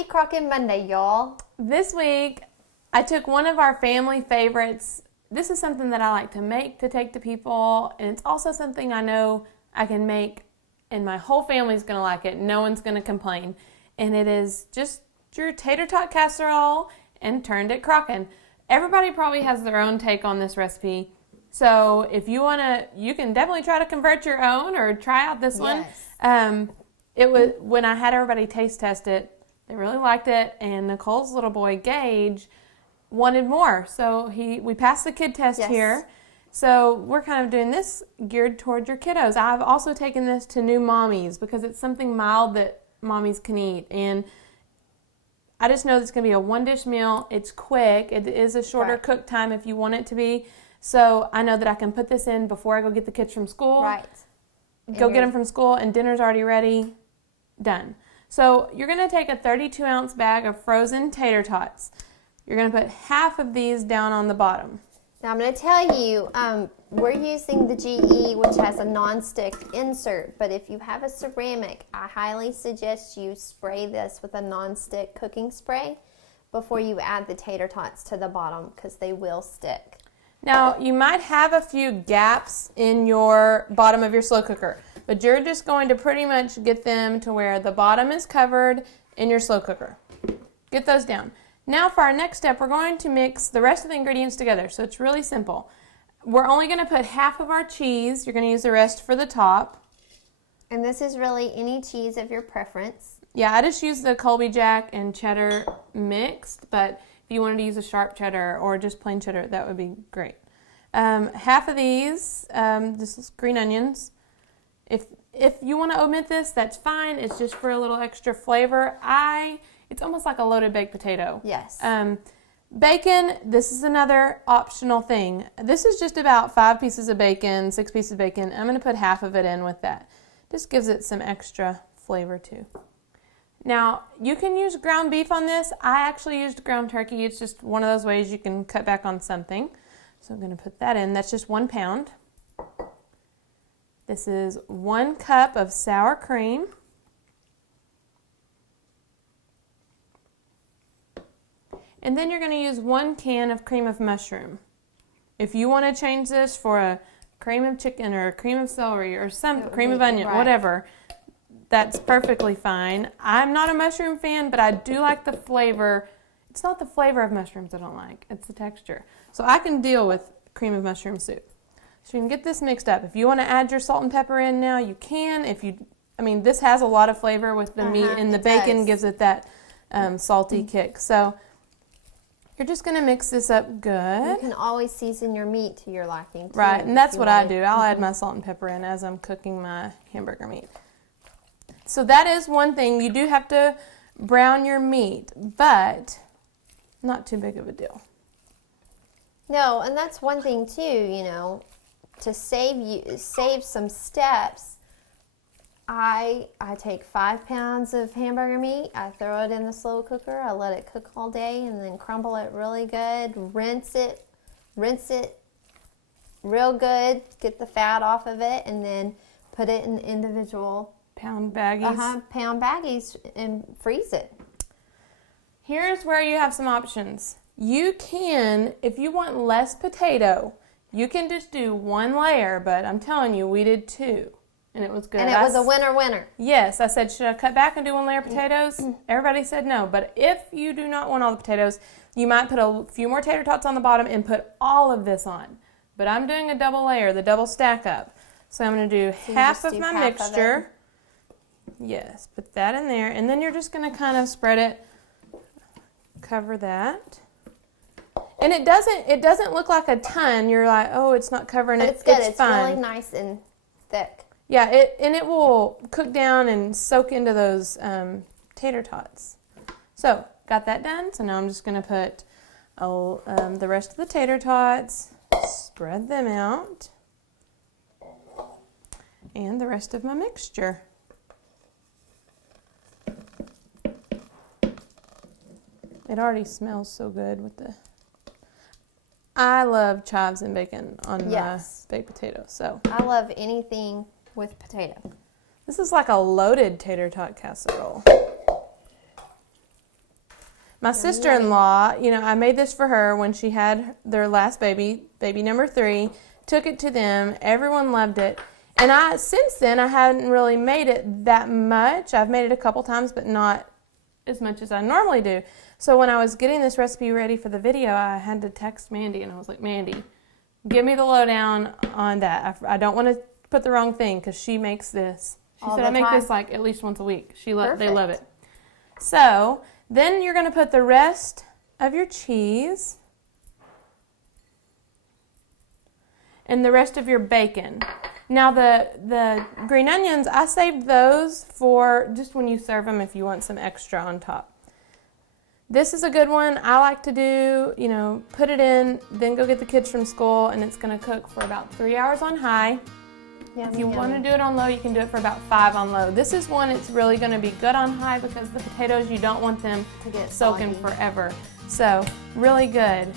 Happy Crockin' Monday, y'all. This week, I took one of our family favorites. This is something that I like to make to take to people, and it's also something I know I can make, and my whole family's going to like it. No one's going to complain. And it is just your Tator Tot Casserole and turned it Crockin'. Everybody probably has their own take on this recipe. So if you want to, you can definitely try to convert your own or try out this one. It was when I had everybody taste test it, they really liked it, and Nicole's little boy Gage wanted more. So we passed the kid test here. So we're kind of doing this geared toward your kiddos. I've also taken this to new mommies because it's something mild that mommies can eat, and I just know it's going to be a one-dish meal. It's quick. It is a shorter cook time if you want it to be. So I know that I can put this in before I go get the kids from school. Go get them from school, and dinner's already ready. Done. So you're going to take a 32-ounce bag of frozen tater tots. You're going to put half of these down on the bottom. Now I'm going to tell you, we're using the GE, which has a non-stick insert, but if you have a ceramic, I highly suggest you spray this with a non-stick cooking spray before you add the tater tots to the bottom, because they will stick. Now, you might have a few gaps in your bottom of your slow cooker, but you're just going to pretty much get them to where the bottom is covered in your slow cooker. Get those down. Now for our next step, we're going to mix the rest of the ingredients together, so it's really simple. We're only going to put half of our cheese. You're going to use the rest for the top. And this is really any cheese of your preference. Yeah, I just used the Colby Jack and cheddar mixed, but if you wanted to use a sharp cheddar or just plain cheddar, that would be great. Half of these, this is green onions. If you want to omit this, that's fine. It's just for a little extra flavor. It's almost like a loaded baked potato. Yes. Bacon, this is another optional thing. This is just about 5 pieces of bacon, 6 pieces of bacon. I'm going to put half of it in with that. Just gives it some extra flavor too. Now, you can use ground beef on this. I actually used ground turkey. It's just one of those ways you can cut back on something. So I'm going to put that in. That's just 1 pound. This is 1 cup of sour cream. And then you're going to use 1 can of cream of mushroom. If you want to change this for a cream of chicken or a cream of celery or some cream of onion, whatever, that's perfectly fine. I'm not a mushroom fan, but I do like the flavor. It's not the flavor of mushrooms I don't like. It's the texture. So I can deal with cream of mushroom soup. So you can get this mixed up. If you want to add your salt and pepper in now, you can. This has a lot of flavor with the meat, and the bacon gives it that salty kick. So you're just going to mix this up good. You can always season your meat to your liking too. Right, and that's what I do. I'll add my salt and pepper in as I'm cooking my hamburger meat. So that is one thing. You do have to brown your meat, but not too big of a deal. No, and that's one thing too, to save some steps. I take 5 pounds of hamburger meat, I throw it in the slow cooker, I let it cook all day, and then crumble it really good, rinse it real good, get the fat off of it, and then put it in individual pound baggies. And freeze it. Here's where you have some options. You can, if you want less potato, you can just do 1 layer, but I'm telling you, we did 2. And it was good. And it was a winner. Yes, I said, should I cut back and do 1 layer of potatoes? Everybody said no. But if you do not want all the potatoes, you might put a few more tater tots on the bottom and put all of this on. But I'm doing a double layer, the double stack up. So I'm going to do half of my mixture. Yes, put that in there. And then you're just going to kind of spread it, cover that. And it doesn't look like a ton. You're like, oh, it's not covering it. It's good. It's fine. Really nice and thick. Yeah, it will cook down and soak into those tater tots. So, got that done. So now I'm just going to put the rest of the tater tots, spread them out, and the rest of my mixture. It already smells so good with the... I love chives and bacon on my baked potato. So I love anything with potato. This is like a loaded tater tot casserole. My sister-in-law, you know, I made this for her when she had their last baby, baby number 3, took it to them. Everyone loved it. And since then, I hadn't really made it that much. I've made it a couple times, but not as much as I normally do. So when I was getting this recipe ready for the video, I had to text Mandy, and I was like, Mandy, give me the lowdown on that. I don't want to put the wrong thing because she makes this. She said I make this like at least once a week. They love it. So then you're going to put the rest of your cheese and the rest of your bacon. Now the green onions, I saved those for just when you serve them if you want some extra on top. This is a good one. I like to do, you know, put it in, then go get the kids from school, and it's going to cook for about 3 hours on high. If you want to do it on low, you can do it for about 5 on low. This is one it's really going to be good on high because the potatoes, you don't want them to get soaking forever. So, really good.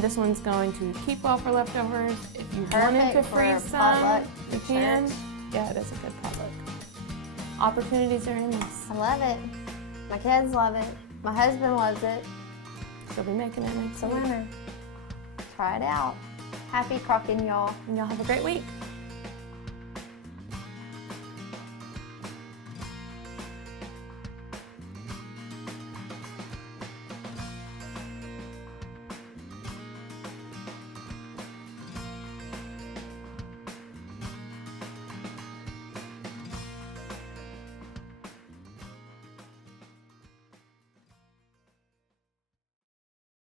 This one's going to keep well for leftovers. If you wanted to freeze some, you can. Yeah, it is a good potluck. Opportunities are endless. I love it. My kids love it. My husband loves it. She'll be making it next week. Try it out. Happy Crockin', y'all. And y'all have a great week.